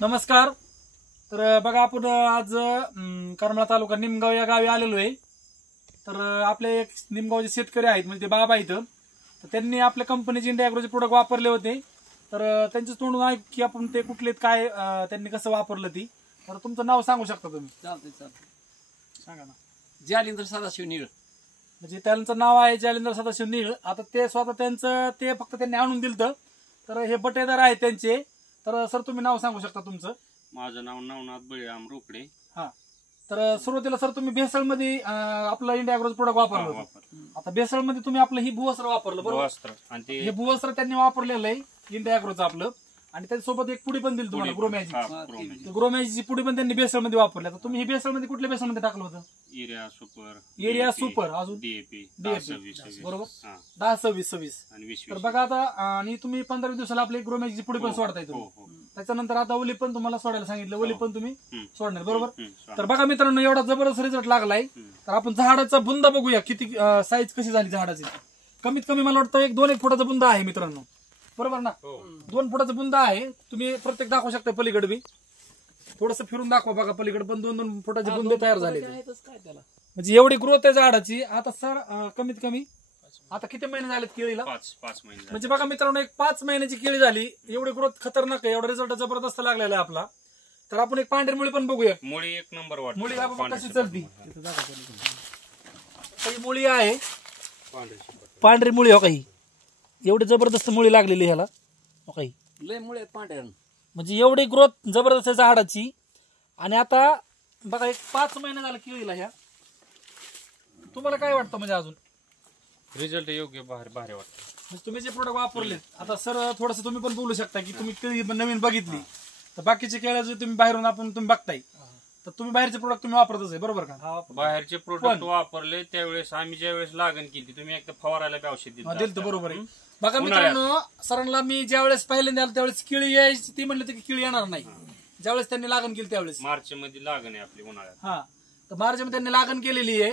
नमस्कार. तर बघा आपण आज करमाळा तालुका निमगाव या गावी आलेलो आहे. तर आपले एक निमगावचे शेतकरी आहेत म्हणजे ते बाबा आहेत. तर त्यांनी आपल्या कंपनीचे इंडिया ॲग्रोचे प्रोडक्ट वापरले होते. तर त्यांचं तोंडून ऐक की आपण ते कुठले काय त्यांनी कसं वापरलं ती. तर तुमचं नाव सांगू शकता तुम्ही? चालतंय सांगा ना. जालिंदर सदाशिव निळ. म्हणजे त्यांचं नाव आहे जालिंदर सदाशिव निळ. आता ते स्वतः त्यांचं ते फक्त त्यांनी आणून दिलं. तर हे बटेदार आहेत त्यांचे. तर सर तुम्ही नाव सांगू शकता तुमचं? माझं नाव नवनाथ बळीराम रोकडे. हा. तर सुरुवातीला सर तुम्ही भेसळमध्ये आपलं इंडिया ॲग्रोचं प्रोडक्ट वापरलं होतं. आता भेसळमध्ये तुम्ही आपलं ही भुवस्त्र वापरलं बरोबर. आणि ते हे भुवस्त्र त्यांनी वापरलेलं आहे इंडिया ॲग्रोचं आपलं. आणि त्याच्यासोबत एक पुडी पण दिली तुम्हाला ग्रोमॅजिक. ग्रोमॅजिकची पुडी पण त्यांनी भेसळमध्ये वापरली. तर तुम्ही ही भेसळमध्ये कुठल्या भेसळमध्ये टाकलं होतं? एरिया सुपर अजून डीएपी बरोबर 10-26 आणि 20. तर बघा आता आणि तुम्ही 15 दिवसाला आपली ग्रोमॅजिकची पुडी पण सोडताय तुम्ही. त्याच्यानंतर आता ओली पण तुम्हाला सोडायला सांगितलं. ओली पण तुम्ही सोडणार बरोबर. तर बघा मित्रांनो एवढा जबरदस्त रिझल्ट लागलाय. तर आपण झाडाचा बुंदा बघूया किती साईज कशी झाली झाडाची. कमीत कमी मला वाटतं 1-2 फुटाचा बुंदा आहे मित्रांनो बरोबर ना. 2 फुटाचा बुंदा आहे. तुम्ही प्रत्येक दाखवू शकता पलीकडे बी थोडस फिरून दाखवा बघा पलीकडे पण 2-2 फुटाचे बुंदे तयार झाले. म्हणजे एवढी ग्रोथ आहे झाडाची. आता सर कमीत कमी आता किती महिने झालेत केळीला? 5 महिने. म्हणजे बघा मित्रांनो एक 5 महिन्याची केळी झाली. एवढी ग्रोथ खतरनाक आहे. एवढा रिझल्ट जबरदस्त लागलेला आहे आपला. तर आपण एक पांढरी मुळी पण बघूया. मुळी एक नंबर वाटते. मुळी कशी चलती मुळी आहे पांढरी मुळी हो काही एवढी जबरदस्त मुळी लागलेली ह्याला हो काही लय मुळे पांढऱ्या. म्हणजे एवढी ग्रोथ जबरदस्त आहे झाडाची. आणि आता बघा एक 5 महिने झाला केळीला ह्या. तुम्हाला काय वाटतं म्हणजे अजून रिझल्ट योग्य भारी वाटतं. म्हणजे तुम्ही जे प्रोडक्ट वापरले आता सर थोडस तुम्ही पण बोलू शकता की तुम्ही केळी नवीन बघितली. तर बाकीचे केळ्या जे तुम्ही बाहेरून तुम्ही बघताय तर तुम्ही बाहेरचे प्रोडक्ट तुम्ही वापरतच आहे बरोबर का? बाहेरचे प्रोडक्ट वापरले त्यावेळेस आम्ही ज्यावेळेस लागण केली तुम्ही एकदा फवारायला औषध दिलं बरोबर आहे. बघा मित्रांनो सरांना मी ज्यावेळेस पहिल्यांदा आलो त्यावेळेस केळी यायची ती म्हणले की केळी येणार नाही. ज्यावेळेस त्यांनी लागण केली त्यावेळेस मार्च मध्ये लागण आहे आपली उन्हाळ्यात. हा तर मार्च मध्ये त्यांनी लागण केलेली आहे.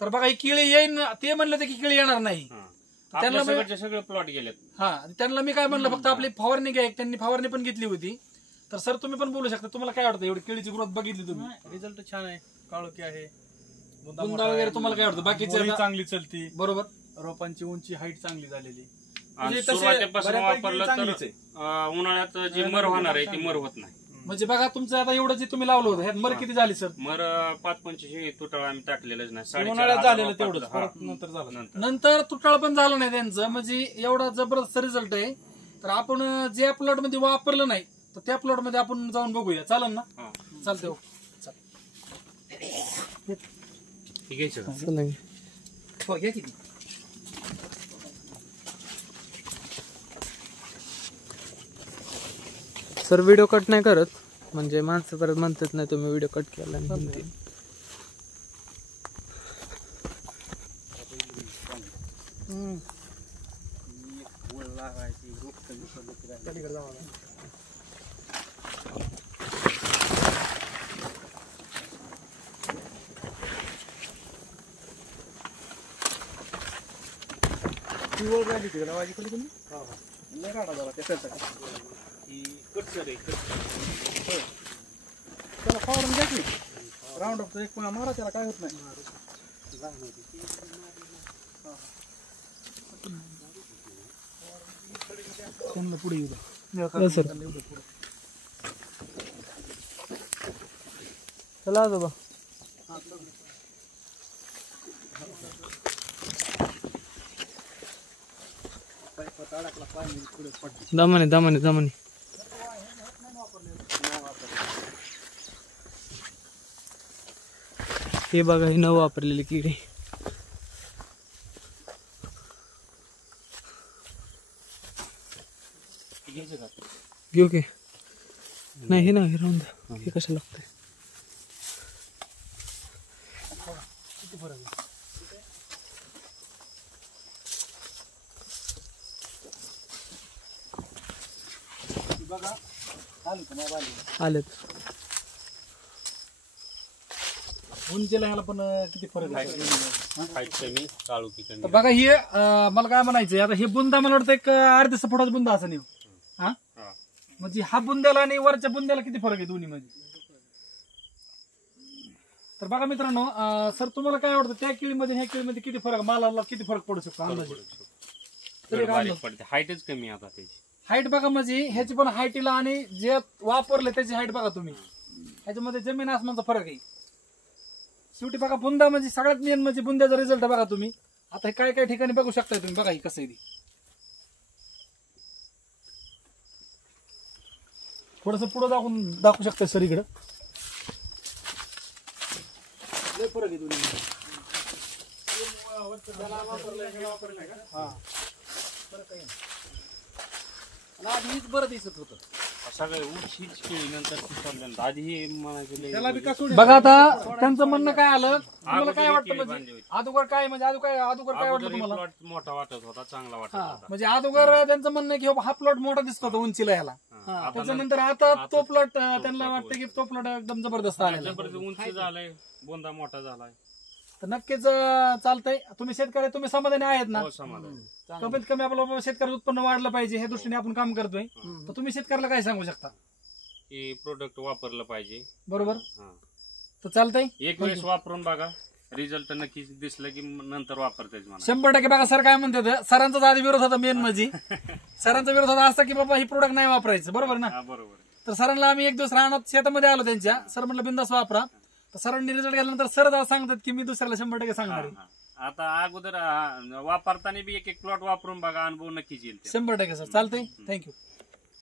तर बघा ही केळी येईन ते म्हणले की केळी येणार नाही. त्यांना सगळे प्लॉट गेलेत. हा त्यांना मी काय म्हणलं फक्त आपली फवारणी घ्या. त्यांनी फवारणी पण घेतली होती. तर सर तुम्ही पण बोलू शकता तुम्हाला काय वाटतं एवढी केळीची ग्रोथ बघितली तुम्ही? रिझल्ट छान आहे. काळोखी आहे. बुंदा वगैरे तुम्हाला काय वाटतं? बाकीची चांगली चलती बरोबर. रोपांची उंची हाईट चांगली झालेली. सुरुवातीपासून वापरलं तर उन्हाळ्यात जी मर होणार आहे ती मर होत नाही. म्हणजे बघा तुमचं आता एवढं जे तुम्ही लावलं होतं ह्यात मर किती झाली सर? मर 5-25 तुटाळ आम्ही टाकलेलंच नाही. उन्हाळ्यात झालेलं तेवढंच नंतर झालं. नंतर तुटाळ पण झालं नाही त्यांचं. म्हणजे एवढा जबरदस्त रिझल्ट आहे. तर आपण ज्या प्लॉट मध्ये वापरलं नाही तर त्या प्लॉट मध्ये आपण जाऊन बघूया चालेल ना? चालतंय हो घ्या किती. सर व्हिडिओ कट नाही करत म्हणजे माणसं परत म्हणतात नाही तुम्ही व्हिडिओ कट केला नाही. त्याला फवारून घ्या की राऊंड अप एक मारा त्याला काय होत नाही. पुढे येऊ सर चला आजोबा. दमाने हे बघा ही न वापरलेली किडी. घेऊ की नाही हे ना हे राहून द्या. हे कसं लागतंय आलेत. उंचीला ह्याला पण किती फरक आहे. बघा हे मला काय म्हणायचंय आता हे बुंदा मला वाटतं एक अर्ध्या फुटाचा बुंदा असं नाही. हा म्हणजे हा बुंद्याला आणि वरच्या बुंद्याला किती फरक आहे दोन्ही मध्ये? तर बघा मित्रांनो, सर तुम्हाला काय वाटतं त्या केळीमध्ये ह्या केळीमध्ये किती फरक, मालाला किती फरक पडू शकतो अंदाजे? तरी काय अंदाज? पडते, हाईटच कमी आहे आता त्याची. हाईट बघा म्हणजे ह्याची पण हाईटीला आणि जे वापरले त्याची हाईट बघा तुम्ही, ह्याच्यामध्ये जमीन आसमानचा फरक आहे. शेवटी बघा बुंदा म्हणजे सगळ्यात मेन म्हणजे बुंद्याचा रिझल्ट बघा तुम्ही. आता हे काय काय ठिकाणी बघू शकताय तुम्ही, बघा ही कसं आहे. थोडस पुढे दाखवू शकता सर इकडं. लय फरक आहे दोन्ही. हा आधी हीच बरं दिसत होतं. सगळे ऊस केळी नंतर सोडल्यानंतर आधी हे म्हणायचे त्याला बी का सोडून बघा आता त्यांचं म्हणणं काय आलं, तुम्हाला काय वाटतं केळी म्हणजे बांधली होती. अगोदर काय म्हणजे अगोदर काय वाटलं अगोदर तुम्हाला? प्लॉट मोठा वाटत होता, चांगला वाटत हा, होता. म्हणजे अगोदर त्यांचं म्हणणं आहे की हा प्लॉट मोठा दिसत होता उंचीला ह्याला. आता त्याच्यानंतर आता तो प्लॉट त्यांना वाटतं की तो प्लॉट एकदम जबरदस्त आलेला आहे. जबरदस्त उंची झालाय, बोंदा मोठा झालाय. तर नक्कीच चालतंय. तुम्ही शेतकरी, तुम्ही समाधानी आहेत ना? हो, समाधान. कमीत कमी आपलं शेतकऱ्याचं उत्पन्न वाढलं पाहिजे ह्या दृष्टीने आपण काम करतोय. तर तुम्ही शेतकऱ्याला काय सांगू शकता? हे प्रोडक्ट वापरलं पाहिजे. बरोबर, हा. तर चालतंय. एक वेळेस वापरून बघा, रिझल्ट नक्की दिसलं की नंतर वापरतायच म्हणा. 100% बघा सर काय म्हणतात, सरांचा आधी विरोध होता मेन म्हणजे. सरांचा विरोध होता असा की बाबा ही प्रोडक्ट नाही वापरायचं, बरोबर ना? हा, बरोबर. तर सरांना आम्ही एक दिवस राहणार शेतामध्ये आलो त्यांच्या, सर म्हटलं बिंदास वापरा. तर सरांनी रिझल्ट गेल्यानंतर सर सांगतात की मी दुसऱ्याला 100% सांगणार आहे. हा. आता अगोदर वापरताना बी एक प्लॉट वापरून बघा, अनुभव नक्कीच येईल. 100% सर, चालतंय. थँक्यू.